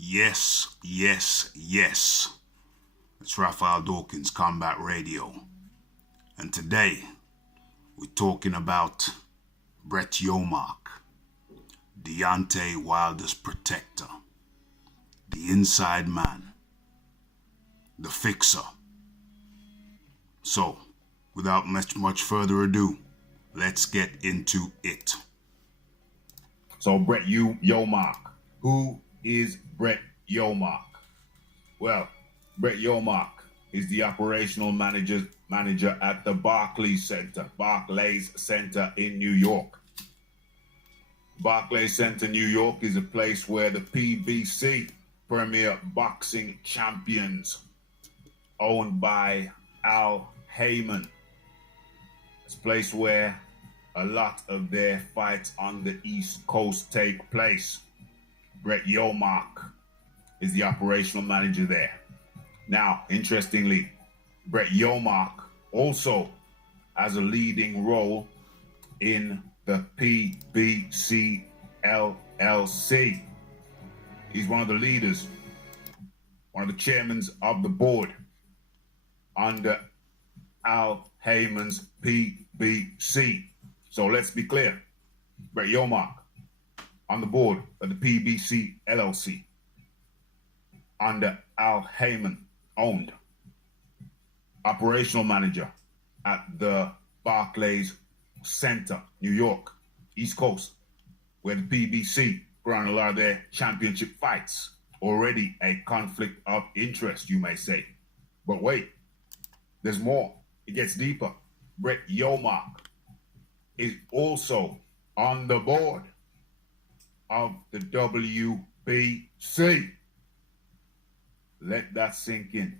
Yes, yes, yes. It's Raphael Dawkins, Combat Radio. And today, we're talking about Bret Yormark, Deontay Wilder's protector, the inside man, the fixer. So, without much further ado, let's get into it. So Bret Yormark. Who is Bret Yormark? Well, Bret Yormark is the operational manager at the Barclays Center in New York. Barclays Center, New York is a place where the PBC, Premier Boxing Champions, owned by Al Heyman. It's a place where a lot of their fights on the East Coast take place. Bret Yormark is the operational manager there. Now, interestingly, Bret Yormark also has a leading role in the PBC LLC. He's one of the leaders, one of the chairmen of the board under Al Heyman's PBC. So let's be clear. Bret Yormark on the board of the PBC LLC under Al Heyman, owned. Operational manager at the Barclays Center, New York, East Coast, where the PBC run a lot of their championship fights. Already a conflict of interest, you may say. But wait, there's more. It gets deeper. Bret Yormark is also on the board of the WBC. Let that sink in.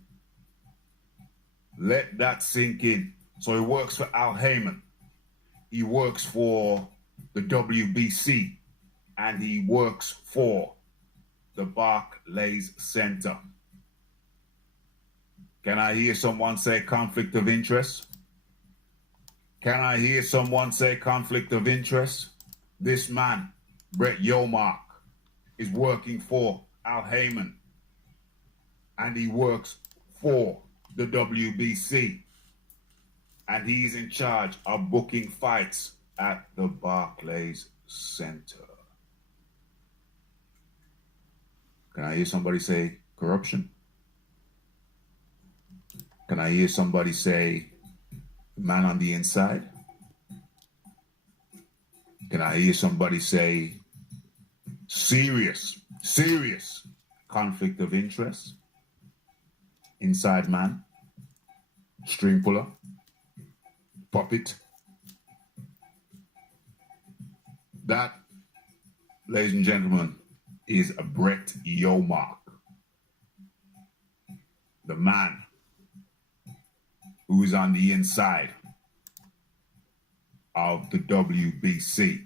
Let that sink in. So he works for Al Heyman. He works for the WBC. And he works for the Barclays Center. Can I hear someone say conflict of interest? Can I hear someone say conflict of interest? This man, Bret Yormark, is working for Al Heyman. And he works for the WBC. And he's in charge of booking fights at the Barclays Center. Can I hear somebody say corruption? Can I hear somebody say man on the inside? Can I hear somebody say serious conflict of interest? Inside man, string puller, puppet. That, ladies and gentlemen, is a Bret Yormark, the man who is on the inside of the WBC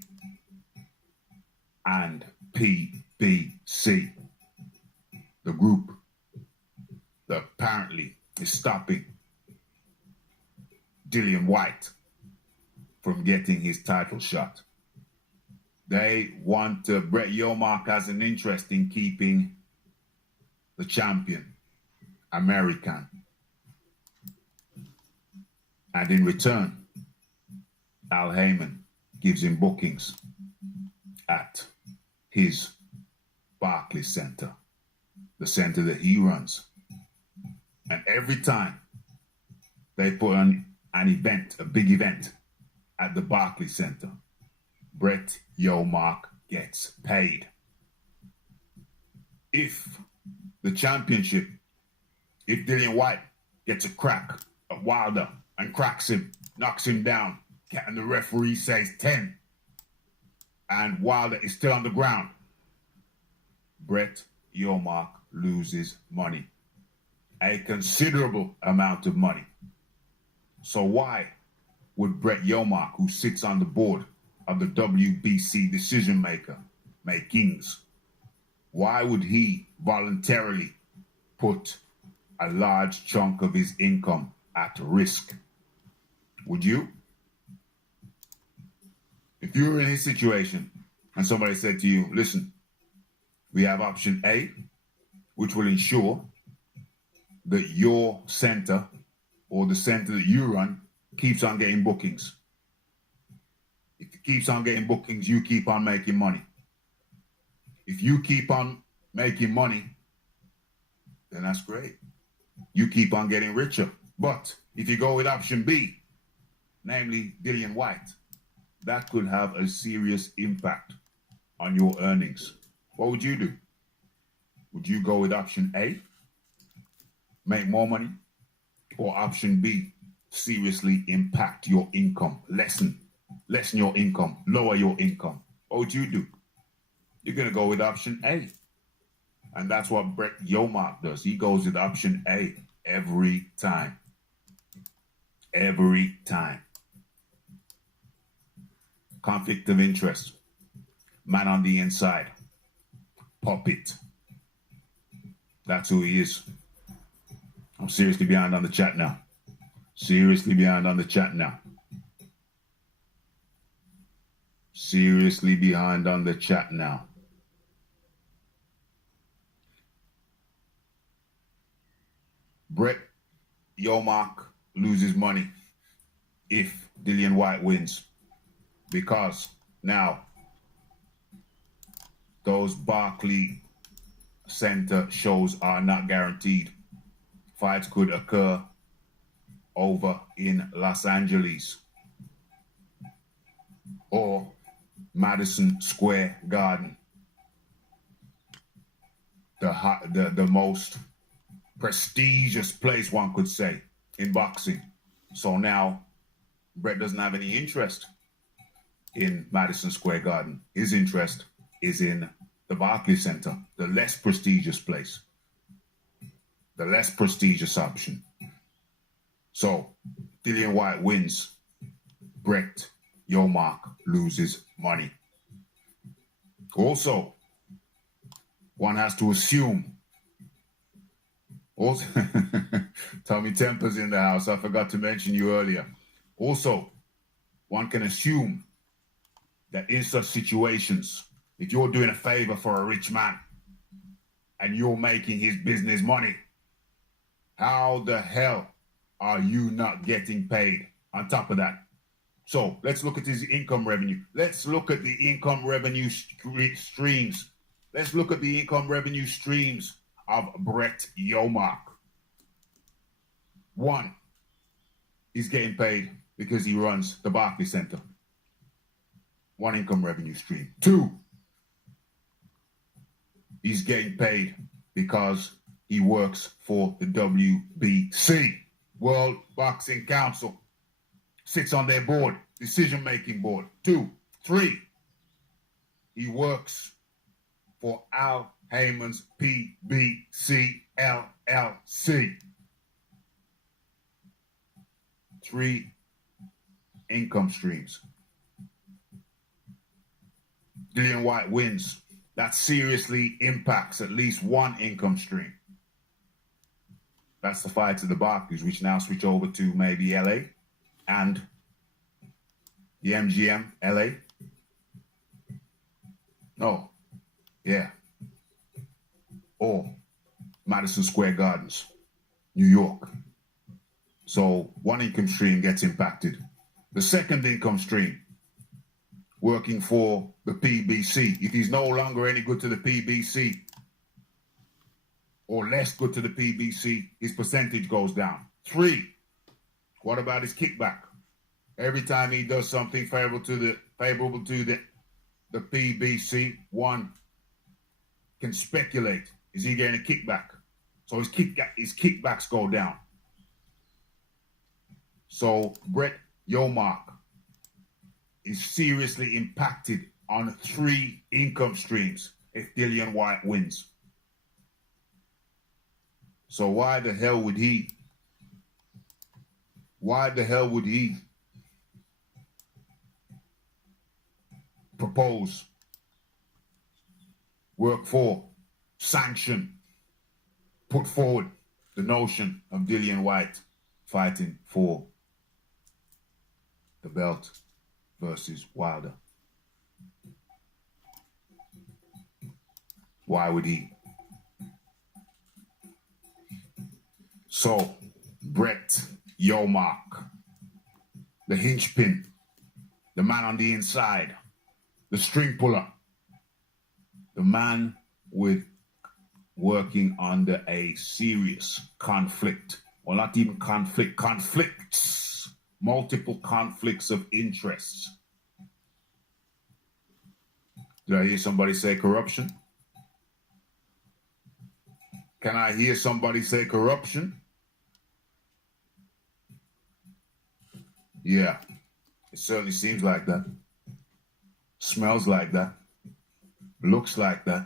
and PBC, the group that apparently is stopping Dillian White from getting his title shot. They want Bret Yormark has an interest in keeping the champion American. And in return, Al Heyman gives him bookings at his Barclays Center, the center that he runs. And every time they put on an event, a big event at the Barclays Center, Bret Yormark gets paid. If the championship, if Dillian White gets a crack at Wilder and cracks him, knocks him down, and the referee says 10, and Wilder is still on the ground, Bret Yormark loses money. A considerable amount of money. So why would Bret Yormark, who sits on the board of the WBC decision makings, why would he voluntarily put a large chunk of his income at risk? Would you? If you were in his situation and somebody said to you, listen, we have option A which will ensure that your center or the center that you run keeps on getting bookings. If it keeps on getting bookings, you keep on making money. If you keep on making money, then that's great. You keep on getting richer. But if you go with option B, namely Dillian White, that could have a serious impact on your earnings. What would you do? Would you go with option A, make more money, or option B, seriously impact your income, lessen your income, lower your income? What would you do? You're going to go with option A. And that's what Bret Yormark does. He goes with option A every time. Every time. Conflict of interest. Man on the inside. Puppet. That's who he is. I'm seriously behind on the chat now. Seriously behind on the chat now. Seriously behind on the chat now. Bret Yormark loses money if Dillian White wins, because now those Barclays Center shows are not guaranteed. Fights could occur over in Los Angeles or Madison Square Garden, the most prestigious place, one could say, in boxing. So now Bret doesn't have any interest in Madison Square Garden. His interest is in the Barclays Center, the less prestigious place, the less prestigious option. So Dillian White wins, Bret Yormark loses money. Also, one has to assume. Also, Tommy Temper's in the house. I forgot to mention you earlier. Also, one can assume that in such situations, if you're doing a favor for a rich man and you're making his business money, how the hell are you not getting paid on top of that? So let's look at his income revenue. Let's look at the income revenue streams. Let's look at the income revenue streams of Bret Yormark. One, he's getting paid because he runs the Barclays Center. One income revenue stream. Two, he's getting paid because he works for the WBC, World Boxing Council. Sits on their board, decision-making board. 2, 3, he works for Al Heyman's PBC LLC. 3 income streams. Dillian White wins. That seriously impacts at least one income stream. That's the fight to the Barclays, which now switch over to maybe LA and the MGM LA. Oh, yeah. Or Madison Square Gardens, New York. So one income stream gets impacted. The second income stream, working for the PBC. If he's no longer any good to the PBC or less good to the PBC, his percentage goes down. 3, what about his kickback? Every time he does something favorable to the PBC, one can speculate, is he getting a kickback? So his kickbacks go down. So Bret Yormark is seriously impacted on 3 income streams if Dillian White wins. So why the hell would he propose, work for, sanction, put forward the notion of Dillian White fighting for the belt versus Wilder? Why would he? So, Bret Yormark, the hinchpin, the man on the inside, the string puller, the man with working under a serious conflict, or not even conflict, conflicts, multiple conflicts of interest. Did I hear somebody say corruption? Can I hear somebody say corruption? Yeah, it certainly seems like that. Smells like that. Looks like that.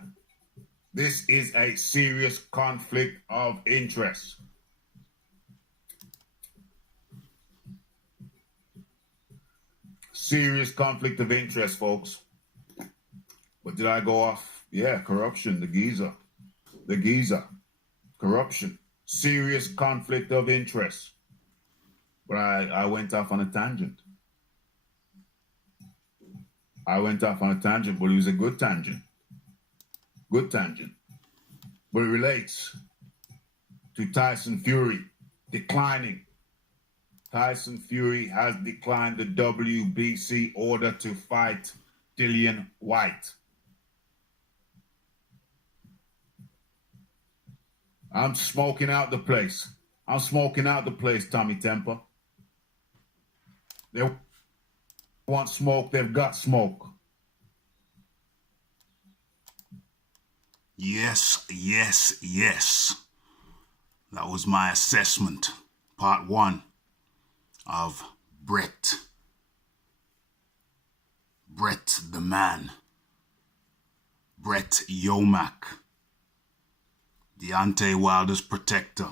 This is a serious conflict of interest. Serious conflict of interest, folks. But did I go off? Yeah, corruption, the geezer. The geezer. Corruption. Serious conflict of interest. But I went off on a tangent. I went off on a tangent, but it was a good tangent. Good tangent. But it relates to Tyson Fury declining. Tyson Fury has declined the WBC order to fight Dillian White. I'm smoking out the place. I'm smoking out the place, Tommy Temper. They want smoke, they've got smoke. Yes, yes, yes. That was my assessment. Part 1 of Bret. Bret the man. Bret Yormark. Deontay Wilder's protector.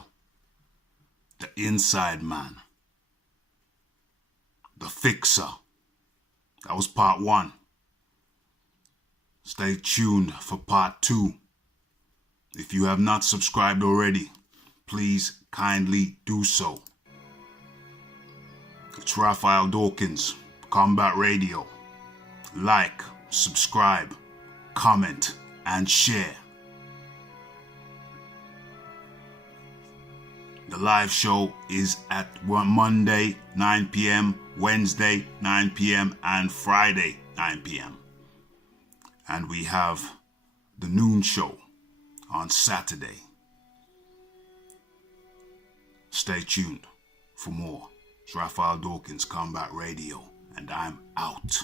The inside man. The fixer. That was part 1. Stay tuned for part 2. If you have not subscribed already, please kindly do so. It's Raphael Dawkins, Combat Radio. Like, subscribe, comment, and share. The live show is at Monday, 9 p.m., Wednesday, 9 p.m., and Friday, 9 p.m. And we have the noon show on Saturday. Stay tuned for more. It's Raphael Dawkins, Combat Radio, and I'm out.